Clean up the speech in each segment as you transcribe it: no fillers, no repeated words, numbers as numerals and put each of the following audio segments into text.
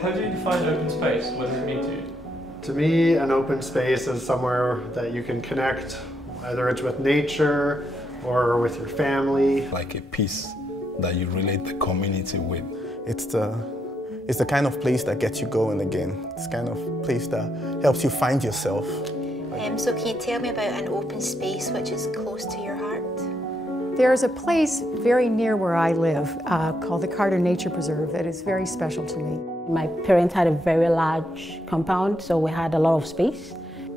how do you define open space? What does it mean to you? To me, an open space is somewhere that you can connect, whether it's with nature or with your family. Like a piece that you relate the community with. It's the kind of place that gets you going again. It's the kind of place that helps you find yourself. So can you tell me about an open space which is close to your heart? There's a place very near where I live called the Carter Nature Preserve that is very special to me. My parents had a very large compound, so we had a lot of space.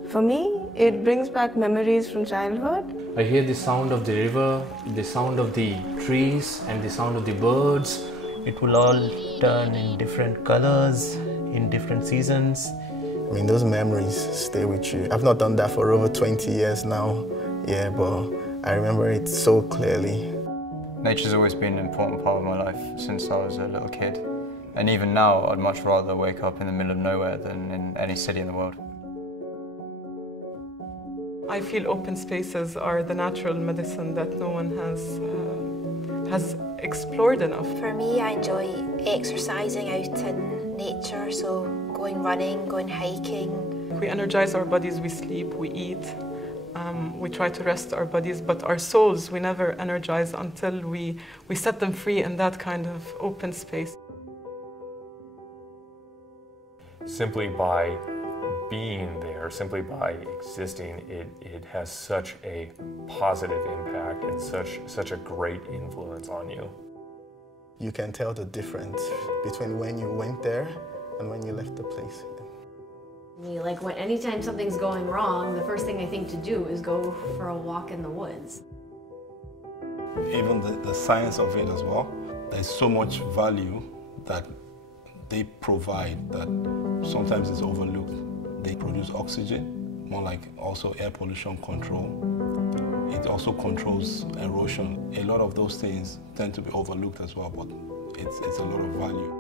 For me, it brings back memories from childhood. I hear the sound of the river, the sound of the trees, and the sound of the birds. It will all turn in different colors, in different seasons. I mean, those memories stay with you. I've not done that for over 20 years now, yeah, but I remember it so clearly. Nature's always been an important part of my life since I was a little kid. And even now, I'd much rather wake up in the middle of nowhere than in any city in the world. I feel open spaces are the natural medicine that no one has explored enough. For me, I enjoy exercising out in nature, so going running, going hiking. We energize our bodies, we sleep, we eat. We try to rest our bodies, but our souls we never energize until we set them free in that kind of open space. Simply by being there, simply by existing, it has such a positive impact and such a great influence on you. You can tell the difference between when you went there and when you left the place. Like anytime something's going wrong, the first thing I think to do is go for a walk in the woods. Even the science of it as well, there's so much value that they provide that sometimes it's overlooked. They produce oxygen, more like also air pollution control. It also controls erosion. A lot of those things tend to be overlooked as well, but it's a lot of value.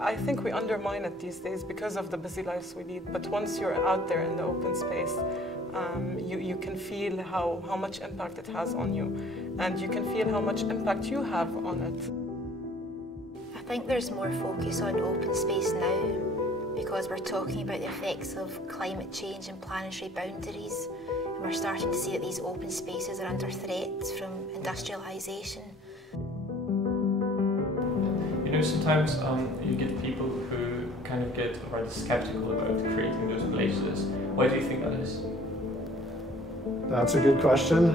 I think we undermine it these days because of the busy lives we lead, but once you're out there in the open space, you can feel how much impact it has on you, and you can feel how much impact you have on it. I think there's more focus on open space now because we're talking about the effects of climate change and planetary boundaries, and we're starting to see that these open spaces are under threat from industrialisation. You know, sometimes you get people who kind of get rather skeptical about creating those places. Why do you think that is? That's a good question.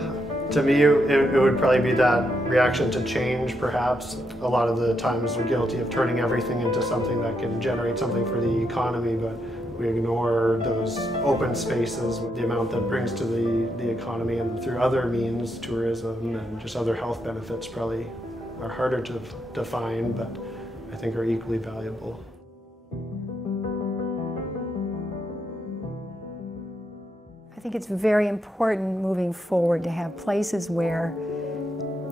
To me, it would probably be that reaction to change, perhaps. A lot of the times we're guilty of turning everything into something that can generate something for the economy, but we ignore those open spaces, the amount that brings to the economy, and through other means, tourism and just other health benefits probably are harder to define, but I think are equally valuable. I think it's very important moving forward to have places where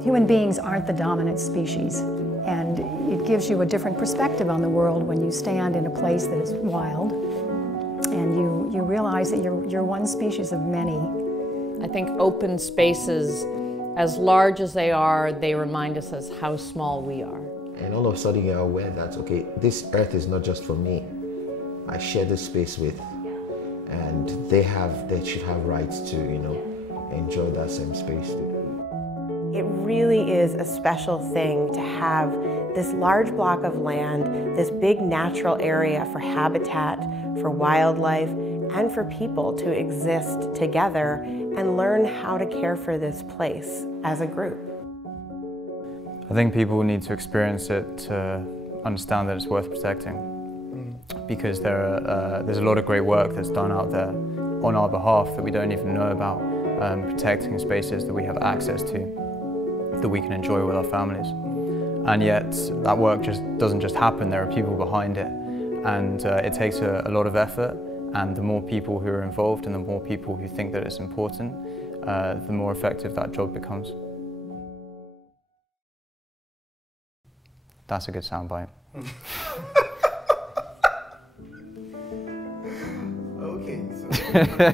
human beings aren't the dominant species, and it gives you a different perspective on the world when you stand in a place that is wild and you realize that you're one species of many. I think open spaces, as large as they are, they remind us as how small we are. And all of a sudden you're aware that, okay, this earth is not just for me. I share this space with, and they should have rights to, enjoy that same space too. It really is a special thing to have this large block of land, this big natural area for habitat, for wildlife, and for people to exist together and learn how to care for this place as a group. I think people need to experience it to understand that it's worth protecting. Because there's a lot of great work that's done out there on our behalf that we don't even know about, protecting spaces that we have access to, that we can enjoy with our families. And yet that work doesn't just happen, there are people behind it, and it takes a lot of effort, and the more people who are involved and the more people who think that it's important, the more effective that job becomes. That's a good soundbite. Okay. So